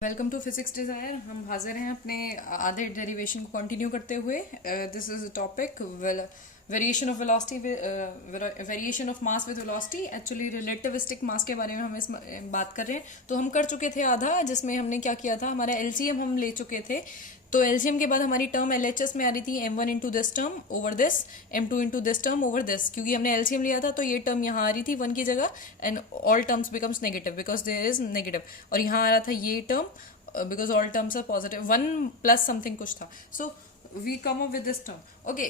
Welcome to physics Dzire. हम हाजिर हैं अपने आधे डेरिवेशन को कंटिन्यू करते हुए। This is a topic variation of velocity, variation of mass with velocity. Actually relativistic mass के बारे में हम इस बात कर रहे हैं। तो हम कर चुके थे आधा, जिसमें हमने क्या किया था, हमारा एलसीएम हम ले चुके थे। तो एलसीएम के बाद हमारी टर्म एलएचएस में आ रही थी m1 into this term over this, m2 into this term over this. क्योंकि हमने एलसीएम लिया था तो ये टर्म यहाँ आ रही थी 1 की जगह, and all terms becomes negative because there is negative. और यहाँ आ रहा था ये term because all terms are positive, 1 plus something कुछ था। So we come up with this term. Okay,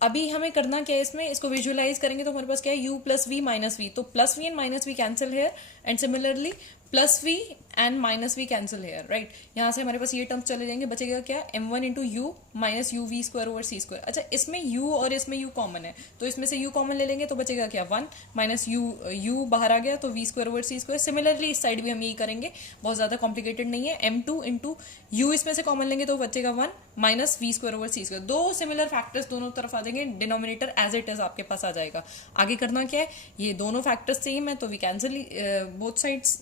अभी हमें करना क्या है, इसमें इसको विजुअलाइज करेंगे तो हमारे पास क्या है, u plus v minus v. तो plus v and minus v cancel here, and similarly plus v and minus v cancel here, right. यहाँ से हमारे पास ये टर्म्स चले जाएंगे, बचेगा क्या, m1 into U minus you V square over C square. अच्छा, इसमें u और इसमें u कॉमन है, तो इसमें से u कॉमन ले लेंगे तो बचेगा क्या, 1 माइनस u बाहर आ गया तो v स्क्वायर ओवर सी स्क्वायर। सिमिलरली इस साइड भी हम यही करेंगे, बहुत ज्यादा कॉम्प्लिकेटेड नहीं है। m2 इंटू यू इसमें से कॉमन लेंगे तो बचेगा 1 माइनस वी स्क्वायर ओवर सी स्क्वायर। दो सिमिलर फैक्टर्स दोनों तरफ आ जाएंगे, डिनोमिनेटर एज इट इज आपके पास आ जाएगा। आगे करना क्या है, ये दोनों फैक्टर्स सेम है तो we cancel both sides,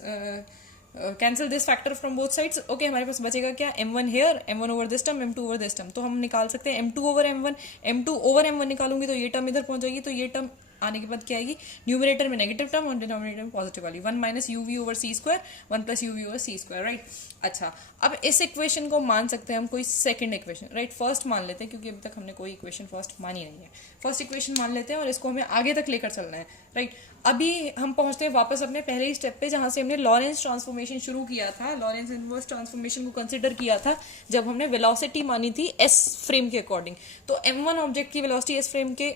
cancel this factor from both sides. Okay, हमारे पास बचेगा क्या, m1 here, m1 over this term, m2 over this term. तो हम निकाल सकते हैं m2 over m1, m2 over m1 निकालूंगी तो ये टर्म इधर पहुंच जाएगी, तो ये टर्म आने के बाद क्या आएगी, न्यूमरेटर में नेगेटिव टर्म और डिनोमिनेटर में पॉजिटिव वाली, 1 minus you v over C square, 1 plus u v over C square, right. अच्छा, अब इस इक्वेशन को मान सकते हैं हम कोई सेकंड इक्वेशन, राइट। फर्स्ट मान लेते हैं क्योंकि अभी तक हमने कोई इक्वेशन फर्स्ट मानी नहीं है। फर्स्ट इक्वेशन मान लेते हैं और इसको हमें आगे तक लेकर चलना है, राइट। अभी हम पहुंचते हैं वापस अपने पहले ही स्टेप पे, जहां से हमने लॉरेंस ट्रांसफॉर्मेशन शुरू किया था, लॉरेंस इनवर्स ट्रांसफॉर्मेशन को कंसिडर किया था जब हमने वेलोसिटी मानी थी एस फ्रेम के अकॉर्डिंग। तो m1 ऑब्जेक्ट की वेलोसिटी एस फ्रेम के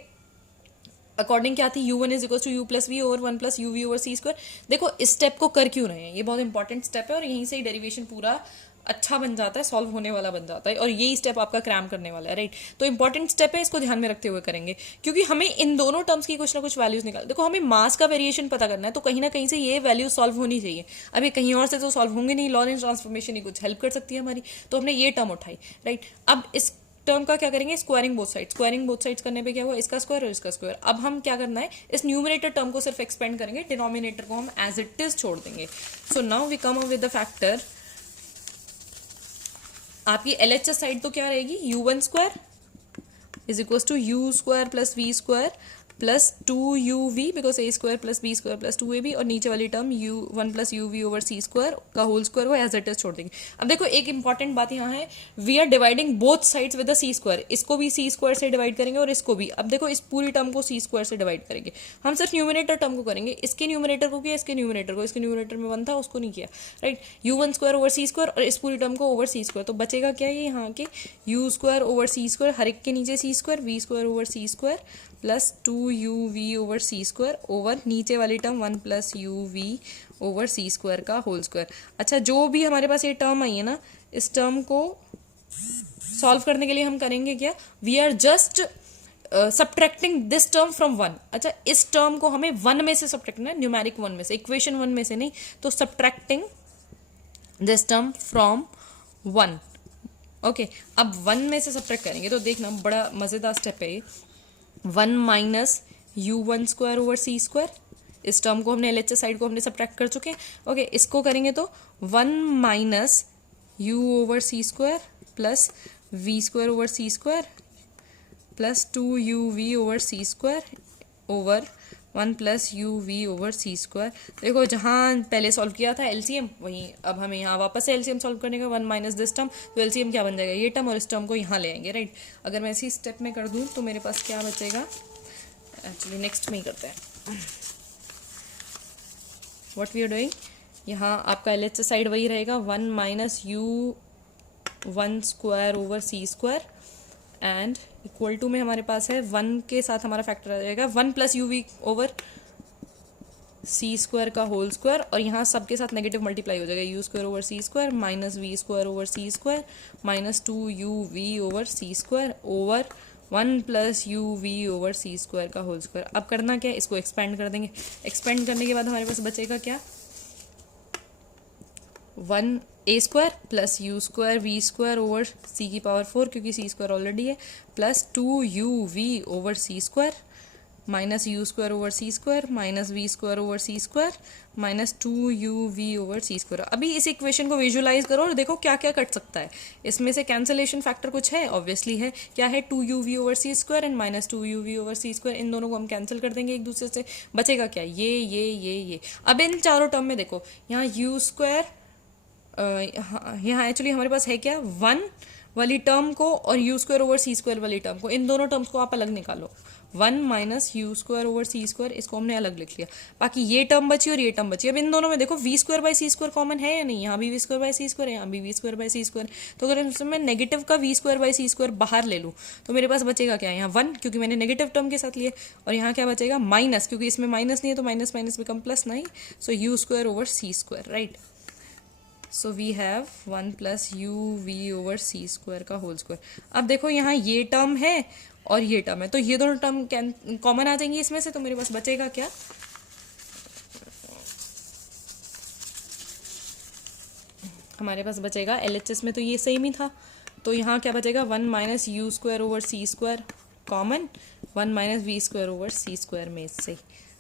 अकॉर्डिंग क्या थी, u1 is equal to u plus v over 1 plus u v over C square. देखो इस स्टेप को कर क्यों रहे हैं, ये बहुत इंपॉर्टेंट स्टेप है और यहीं से ही डेरिवेशन पूरा अच्छा बन जाता है, सॉल्व होने वाला बन जाता है, और यही स्टेप आपका क्रैम करने वाला है, राइट। तो इंपॉर्टेंट स्टेप है, इसको ध्यान में रखते हुए करेंगे क्योंकि हमें इन दोनों टर्म्स की कुछ ना कुछ वैल्यूज निकाल, देखो हमें मास का वेरिएशन पता करना है तो कहीं ना कहीं से ये वैल्यू सॉल्व होनी चाहिए। अभी कहीं और से तो सॉल्व होंगे नहीं, लॉरेंस ट्रांसफॉर्मेशन ही कुछ हेल्प कर सकती है हमारी, तो हमने ये टर्म उठाई, राइट। अब इस टर्म का क्या करेंगे, squaring both side. Squaring both sides करने पे क्या हुआ, इसका स्क्वायर और इसका स्क्वायर। अब हम क्या करना है, इस न्यूमरेटर टर्म को सिर्फ एक्सपेंड करेंगे, डिनोमिनेटर को हम एज इट इज छोड़ देंगे। So now we come up with the factor, आपकी एलएचएस साइड तो क्या रहेगी, u1 square is equal to u square plus v square plus 2uv because a square plus b square plus 2ab, और नीचे वाली term u1 plus u v over सी square का whole square वो as it is छोड़ देंगे। अब देखो एक इंपॉर्टेंट बात यहाँ है, we are dividing both sides with the c square. इसको भी सी स्क्वायर से डिवाइड करेंगे और इसको भी। अब देखो इस पूरी टर्म को सी स्क्वायर से डिवाइड करेंगे, हम सिर्फ न्यूमिनेटर टर्म को करेंगे। इसके न्यूमिनेटर को किया, इसके न्यूमिनेटर को, इसके न्यूमिनेटर में 1 था उसको नहीं किया, राइट। u1 स्क्वायर ओवर सी स्क्वायर और इस पूरी टर्म को ओवर सी स्क्वायर, तो बचेगा क्या, ये यहाँ के u स्क्वायर ओवर सी स्क्वायर, हर एक के नीचे c square, v square over सी स्क्वायर प्लस 2uv ओवर सी स्क्वायर ओवर नीचे वाली टर्म 1 प्लस uv ओवर सी स्क्वायर का होल स्क्वायर। अच्छा, जो भी हमारे पास ये टर्म आई है ना, इस टर्म को सॉल्व करने के लिए हम करेंगे क्या, we are just subtracting this term from 1। अच्छा, इस टर्म को हमें 1 में से सब्ट्रैक्ट है, न्यूमेरिक 1 में से, इक्वेशन 1 में से नहीं, तो subtracting this term from 1। Okay, अब 1 में से सब्ट्रैक्ट करेंगे तो देखना बड़ा मजेदार स्टेप है ये, 1 माइनस u1 स्क्वायर ओवर सी स्क्वायर। इस टर्म को हमने एलएचएस साइड को हमने सब्ट्रैक्ट कर चुके हैं। ओके, इसको करेंगे तो 1 माइनस u ओवर सी square plus v square over सी स्क्वायर प्लस 2uv ओवर सी square over 1 plus uv over सी स्क्वायर। देखो जहाँ पहले सॉल्व किया था एलसीएम, वहीं अब हमें यहाँ वापस से एलसीएम सॉल्व करने का, 1 माइनस दिस टर्म, तो एलसीएम क्या बन जाएगा, ये टर्म, और इस टर्म को यहाँ ले आएंगे, राइट। अगर मैं इसी स्टेप में कर दूँ तो मेरे पास क्या बचेगा, एक्चुअली नेक्स्ट में ही करते हैं। व्हाट वी आर डूइंग, यहाँ आपका एलएचएस साइड वही रहेगा, 1 minus u1 square over C square and equal to में हमारे पास है 1 के साथ हमारा फैक्टर आ जाएगा 1 प्लस यूवी ओवर सी स्क्वायर का होल स्क्वायर, और यहाँ सबके साथ नेगेटिव मल्टीप्लाई हो जाएगा, यू स्क्वायर ओवर सी square minus v square over सी स्क्वायर माइनस 2uv ओवर सी square over 1 plus uv over सी स्क्वायर का होल स्क्वायर। अब करना क्या है, इसको एक्सपेंड कर देंगे। एक्सपेंड करने के बाद हमारे पास बचेगा क्या, 1 a square plus u square v square over c की पावर 4 क्योंकि सी स्क्वायर ऑलरेडी है, प्लस 2uv ओवर सी square minus u square over सी square minus v square over सी स्क्वायर माइनस 2uv ओवर सी स्क्वायर। अभी इस equation को visualise करो और देखो क्या क्या कट सकता है। इसमें से कैंसलेशन फैक्टर कुछ है, ऑब्वियसली है। क्या है? 2uv over C square and minus 2uv over C square. इन दोनों को हम कैंसिल कर देंगे एक दूसरे से, बचेगा क्या? ये। अब इन चारों टर्म में देखो, यहाँ यू स्क्वायर, यहाँ एक्चुअली हमारे पास है क्या, 1 वाली टर्म को और यू स्क्वायर ओवर सी स्क्वायर वाली टर्म को, इन दोनों टर्म्स को आप अलग निकालो। 1 माइनस यू स्क्वायर ओवर सी स्क्वायर, इसको हमने अलग लिख लिया। बाकी ये टर्म बची और ये टर्म बची। अब इन दोनों में देखो v square by c square common है या नहीं? यहाँ भी v square by c square है, यहाँ भी v square by c square. तो अगर मैं नेगेटिव का v square by c square बाहर ले लूँ तो मेरे पास बचेगा क्या? यहाँ 1, क्योंकि मैंने नेगेटिव टर्म के साथ लिए। और यहाँ क्या बचेगा? माइनस, क्योंकि इसमें माइनस नहीं है तो माइनस माइनस बिकम प्लस, नहीं। So u square over C square, right. So we have 1 plus u v over C square का होल स्क्वायर। अब देखो यहाँ ये टर्म है और ये टर्म है, तो ये दोनों टर्म कॉमन आ जाएंगी इसमें से, तो मेरे पास बचेगा क्या? हमारे पास बचेगा LHS में तो ये सेम ही था, तो यहाँ क्या बचेगा? 1 माइनस यू स्क्वायर ओवर सी square common, 1 minus v square over सी स्क्वायर में से।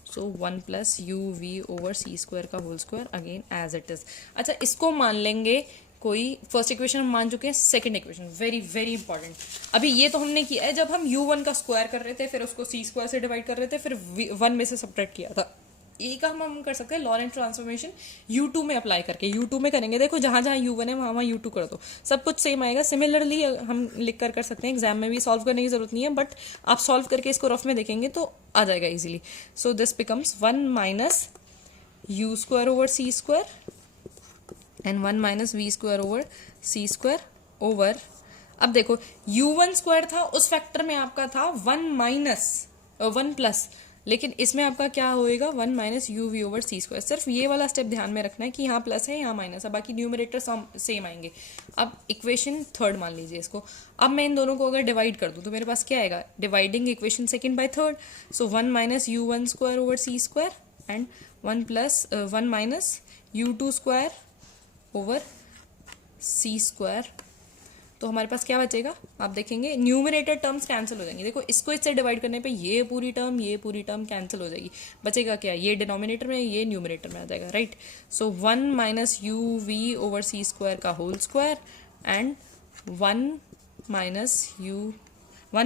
So 1 plus u v over सी स्क्वायर का whole square again as it is. अच्छा, इसको मान लेंगे कोई, फर्स्ट इक्वेशन हम मान चुके हैं, second equation very very important. अभी ये तो हमने किया है जब हम u1 का स्क्वायर कर रहे थे, फिर उसको सी स्क्वायर से डिवाइड कर रहे थे, फिर 1 में से सब्ट्रैक्ट किया था। ये काम हम कर सकते हैं लॉरेंट ट्रांसफॉर्मेशन u2 में अप्लाई करके। u2 में करेंगे, देखो जहाँ जहाँ u1 है वहाँ वहाँ u2 कर दो, सब कुछ सेम आएगा। सिमिलरली हम लिख कर सकते हैं, एग्जाम में भी सॉल्व करने की जरूरत नहीं है, बट आप सॉल्व करके इसको रफ में देखेंगे तो आ जाएगा easily. So this becomes 1 minus u square over C square and 1 minus v square over C square over, अब देखो u1 स्क्वायर था, उस फैक्टर में आपका था 1 प्लस, लेकिन इसमें आपका क्या होएगा? 1 minus you v over C square. सिर्फ ये वाला स्टेप ध्यान में रखना है कि यहाँ प्लस है यहाँ माइनस है, बाकी न्यूमरेटर सेम आएंगे। अब इक्वेशन थर्ड मान लीजिए इसको। अब मैं इन दोनों को अगर डिवाइड कर दूँ तो मेरे पास क्या आएगा? Dividing equation second by third. So 1 minus u1 square over C square and 1 minus u2 square over C square. तो हमारे पास क्या बचेगा? आप देखेंगे न्यूमरेटर टर्म्स कैंसिल हो जाएंगे। देखो इसको इससे डिवाइड करने पे ये पूरी टर्म कैंसिल हो जाएगी। बचेगा क्या? ये डिनोमिनेटर में, ये न्यूमरेटर में आ जाएगा, right. So 1 minus you v over C square का whole square and 1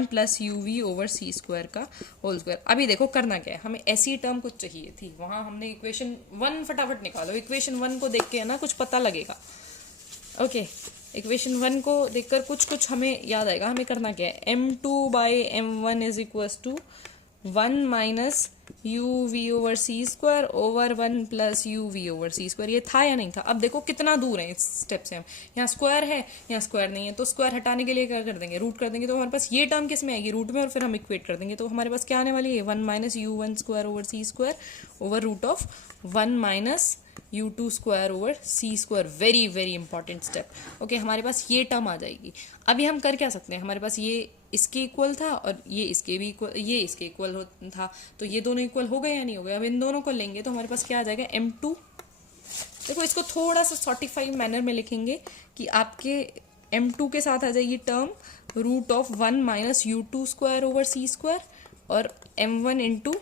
plus u v over C square का होल स्क्वायर। अभी देखो करना क्या है, हमें ऐसी टर्म कुछ चाहिए थी, वहां हमने इक्वेशन 1 फटाफट निकालो। इक्वेशन 1 को देख के है ना कुछ पता लगेगा। ओके, इक्वेशन 1 को देखकर कुछ हमें याद आएगा। हमें करना क्या है? m2 by m1 is equals to 1 minus you v over C square over 1 plus u v over C square. ये था या नहीं था? अब देखो कितना दूर है इस स्टेप से हम। यहाँ स्क्वायर है, यहाँ स्क्वायर नहीं है, तो स्क्वायर हटाने के लिए क्या कर देंगे? रूट कर देंगे। तो हमारे पास ये टर्म किस में आएगी? रूट में, और फिर हम इक्वेट कर देंगे। तो हमारे पास क्या आने वाली है? 1 minus u1 square over C square over root of 1 minus u2 square over C square. Very very important step. Okay, हमारे पास ये टर्म आ जाएगी। अभी हम कर क्या सकते हैं? हमारे पास ये इसके इक्वल था और ये इसके भी इक्वल, ये इसके इक्वल था, तो ये दोनों इक्वल हो गए या नहीं हो गए? अब इन दोनों को लेंगे तो हमारे पास क्या आ जाएगा? m2। देखो इसको थोड़ा सा सॉर्टिफाइड मैनर में लिखेंगे कि आपके m2 के साथ आ जाएगी term root of 1 minus u2 square over C square और m1 into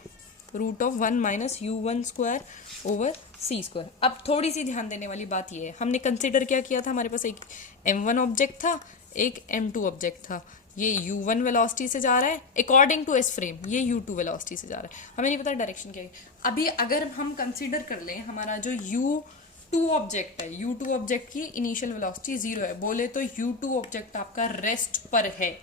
root of 1 minus u1 square over C square. अब थोड़ी सी ध्यान देने वाली बात ये है, हमने कंसिडर क्या किया था? हमारे पास एक m1 ऑब्जेक्ट था, एक m2 ऑब्जेक्ट था। ये u1 वेलोसिटी से जा रहा है अकॉर्डिंग टू एस फ्रेम, ये u2 वेलोसिटी से जा रहा है। हमें नहीं पता डायरेक्शन क्या है। अभी अगर हम कंसिडर कर लें हमारा जो u2 ऑब्जेक्ट है, u2 ऑब्जेक्ट की इनिशियल वेलोसिटी 0 है, बोले तो u2 ऑब्जेक्ट आपका रेस्ट पर है।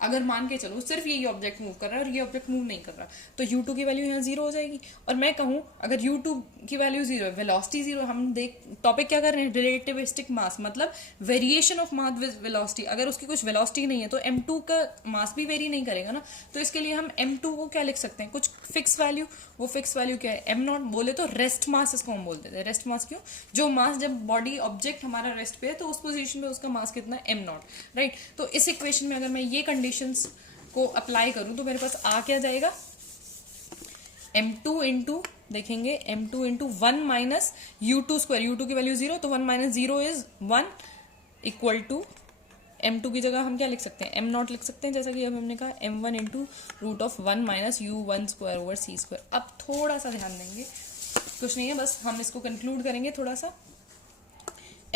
अगर मान के चलो सिर्फ ये ऑब्जेक्ट मूव कर रहा है और ये ऑब्जेक्ट मूव नहीं कर रहा, तो u2 की वैल्यू यहाँ 0 हो जाएगी। और मैं कहूँ अगर u2 की वैल्यू 0 है, वेलोसिटी 0, हम देख टॉपिक क्या कर रहे हैं? रिलेटिविस्टिक मास, मतलब variation of mass with velocity. अगर उसकी कुछ वेलोसिटी नहीं है तो m2 का मास भी वेरी नहीं करेगा ना। तो इसके लिए हम m2 को क्या लिख सकते हैं? कुछ फिक्स वैल्यू। वो फिक्स वैल्यू क्या है? m0। बोले तो रेस्ट मास इसको हम बोलते थे। रेस्ट मास क्यों? जो मास, जब बॉडी ऑब्जेक्ट हमारा रेस्ट पे है तो उस पोजीशन पे उसका मास कितना है? m0, right. तो इस इक्वेशन में अगर मैं ये कंडीशंस को अप्लाई करूं तो मेरे पास आ क्या जाएगा? m2 इंटू, देखेंगे m2 into 1 minus u2 square, u2 की वैल्यू 0, तो 1 minus 0 is 1 equal to m2 की जगह हम क्या लिख सकते हैं, m0 लिख सकते हैं, जैसा कि अब हमने कहा m1 into root of 1 minus u1 square over c square. अब थोड़ा सा ध्यान देंगे, कुछ नहीं है, बस हम इसको कंक्लूड करेंगे थोड़ा सा।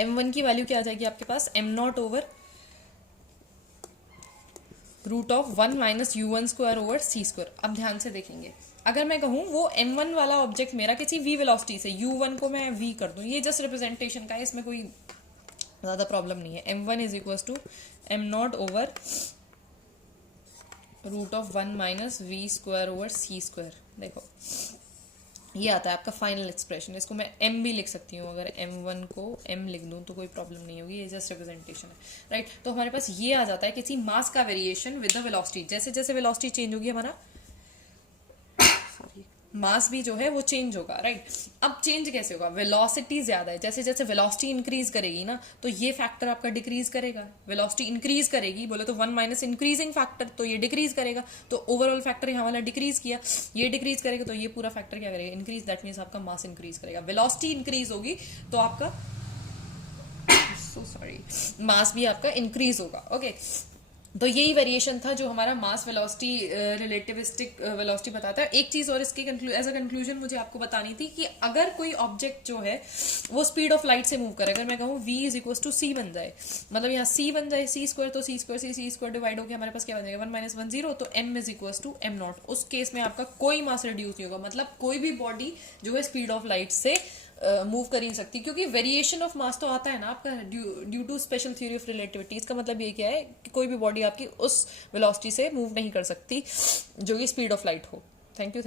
m1 की वैल्यू क्या आ जाएगी आपके पास, m0 over root of 1 minus u1 square over c square. अब ध्यान से देखेंगे, अगर मैं कहूँ वो m1 वाला ऑब्जेक्ट मेरा किसी v वेलोसिटी से, u1 को मैं v कर दूँ, ये जस्ट रिप्रेजेंटेशन का है, इसमें कोई ज़्यादा प्रॉब्लम नहीं है। m1 is equal to m0 over root of 1 minus v square over c square. देखो ये आता है आपका फाइनल एक्सप्रेशन। इसको मैं m भी लिख सकती हूँ, अगर m1 को m लिख दूँ तो कोई प्रॉब्लम नहीं होगी, ये जस्ट रिप्रेजेंटेशन है, राइट। तो हमारे पास ये आ जाता है किसी मास का वेरिएशन विद द वेलोसिटी। जैसे जैसे वेलोसिटी चेंज होगी हमारा मास भी जो है वो चेंज होगा, राइट। अब चेंज कैसे होगा, वेलोसिटी ज्यादा है, जैसे जैसे वेलोसिटी इंक्रीज करेगी ना तो ये फैक्टर आपका डिक्रीज करेगा। वेलोसिटी इंक्रीज करेगी बोले तो 1 माइनस इंक्रीजिंग फैक्टर, तो ये डिक्रीज करेगा, तो ओवरऑल फैक्टर यहाँ वाला डिक्रीज किया, ये डिक्रीज करेगा तो ये पूरा फैक्टर क्या करेगा, इंक्रीज। दैट मीन्स आपका मास इंक्रीज करेगा। वेलोसिटी इंक्रीज होगी तो आपका मास भी आपका इंक्रीज होगा, ओके। तो यही वेरिएशन था जो हमारा मास वेलोसिटी रिलेटिविस्टिक वेलोसिटी बताता है। एक चीज और इसकी एज अ कंक्लूजन मुझे आपको बतानी थी कि अगर कोई ऑब्जेक्ट जो है वो स्पीड ऑफ लाइट से मूव करे, अगर मैं कहूँ v is equal to c बन जाए, मतलब यहाँ c बन जाए c स्क्वायर, तो c square c square divide होकर हमारे पास क्या बन जाएगा 1 माइनस 1 0, तो m is equal to m0। उस केस में आपका कोई मास रिड्यूस नहीं होगा, मतलब कोई भी बॉडी जो है स्पीड ऑफ लाइट से मूव कर ही नहीं सकती, क्योंकि वेरिएशन ऑफ मास तो आता है ना आपका due to special theory of relativity. इसका मतलब ये क्या है कि कोई भी बॉडी आपकी उस वेलोसिटी से मूव नहीं कर सकती जो कि स्पीड ऑफ लाइट हो। Thank you.